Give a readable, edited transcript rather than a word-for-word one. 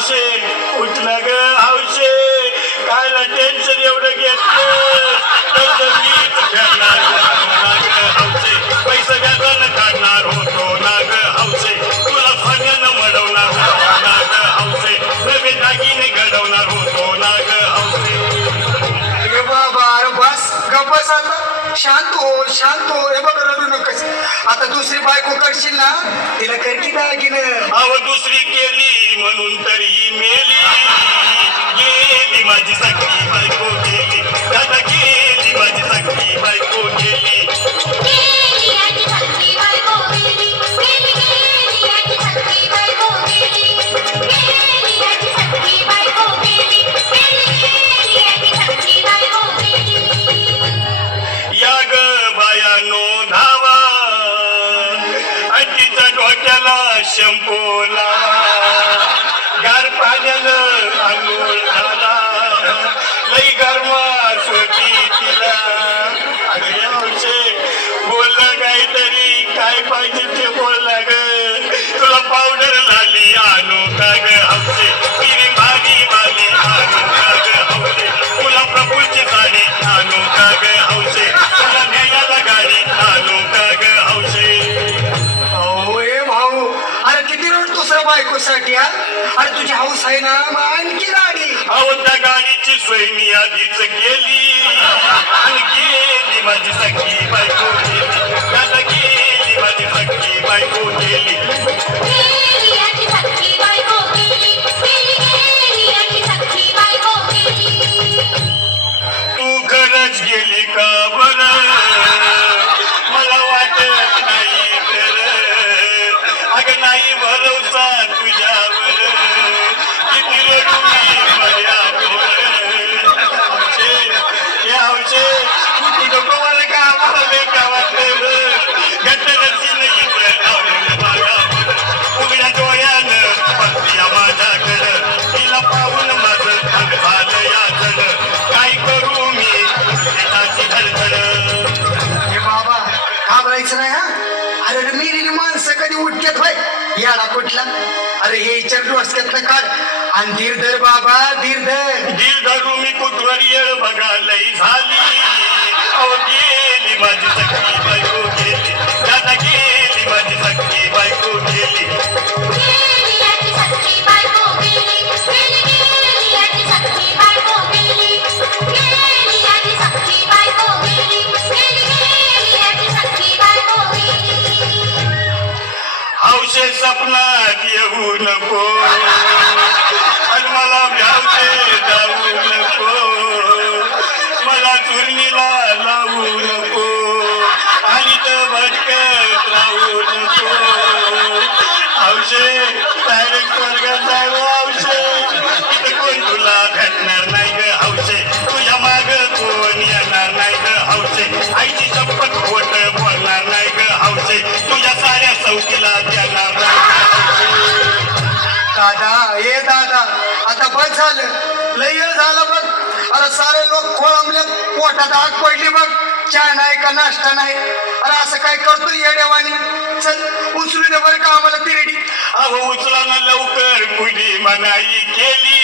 हौशे उठला ग हौशे कायला टेन्शन एवढं घेतलं तर मीच खेळणार होतो ना ग हौशे पैसा व्याजानं काढणार होतो ना ग हौशे तुला सगळ्यांना म्हणवणार होतो ना ग हौशे नवे दागिने घडवणार होतो ना ग हौशे. अरे बाबा अरे बस गप्पस आता शांत हो हे बघ रडू नकोस आता दुसरी बायको करशील ना तिला कर की दागिनं अव दुसरी केली म्हणून तरी मेली गेली माझी सखी बायको गेली दादा गेली माझी सखी बायको गेली. गेली आजी सखी बायको गेली गेली गेली आजी सखी बायको गेली गेली आजी सखी बायको गेली गेली गेली आजी सखी बायको गेली. या ग बायानो धावा आजीच्या डोक्याला शंपू लावा गार पाण्यानं आंघोळ झाला लई गरमास होती तिला. अरे हौशे बोललं काहीतरी काय पाहिजे ते बोलला ग तुला पावडर लाली आणू का ग हौशे क्रीम भारी वाली आणू का ग हौशे तुला प्रभूची साडी आणू का ग हौशे तुला न्यायला गाडी आणू का ग हौशे. अहो ए भाऊ अरे किती रड दुसऱ्या बायकोसाठी हा अरे तुझी हौस आहे ना मग आणखी गाडी अहो त्या गाडीची सोय मी आधीच केली आणि गेली माझी सखी बायको गेली दादा गेली माझी सखी बायको गेली. गेली आजी सखी बायको गेली गेली गेली आजी सखी बायको गेली. तू खरंच गेली का बरं मला वाटत नाही तर अगं नाही भरोसा तुझ्यावर किती रडू मी माझ्यावर. हौशे हे हौशे तू नको मला का आम्हाला बेका वाटलं घट्टरची नाही लावलेलं बागावर उघड्या डोळ्यानं बघती माझ्याकडं तिला पाहून माझं थक झालं याचलं काय करू मी त्याची धडधड. हे बाबा घाबरायचं नाही हा अरे मेलेली माणसं कधी उठतात भाई याला कुठला अरे हे इचार डोसक्यातनं काढ आणि धीर धर बाबा धीर धर दिल धरू मी कुठवर येळ बघालई झाली अहो गेली माझी सखी बायको गेली दादा गेली माझी सखी बायको गेली. गेली आजी सखी बायको गेली गेली गेली आजी सखी बायको गेली गेली आजी सखी बायको गेली गेली गेली आजी सखी बायको गेली. हौशे सपनात येऊ नको आणि मला भ्यावते जाऊ नको मला चुरणीला लावू नको आणि तर भटकत राहू नको. हौशे डायरेक्ट स्वर्गात जाऊ हौशे तिथे कोण तुला भेटणार नाही ग हौशे तुझ्या माग कोण येणार नाही ग हौशे आईची शपथ खोट बोलणार नाही ग हौशे तुझ्या साऱ्या चौकीला देणार नाही ग हौशे. दादा ए दादा आता बस झालं लय वेळ झाला बघ अरे सारे लोक खोळंबले पोटात आग पडली बघ चहा नाही का नाश्ता नाही अरे असं काय करतो येड्यावानी चल उचलू दे बरं का आम्हाला तिरडी अहो उचला ना लवकर मुली मनाई केली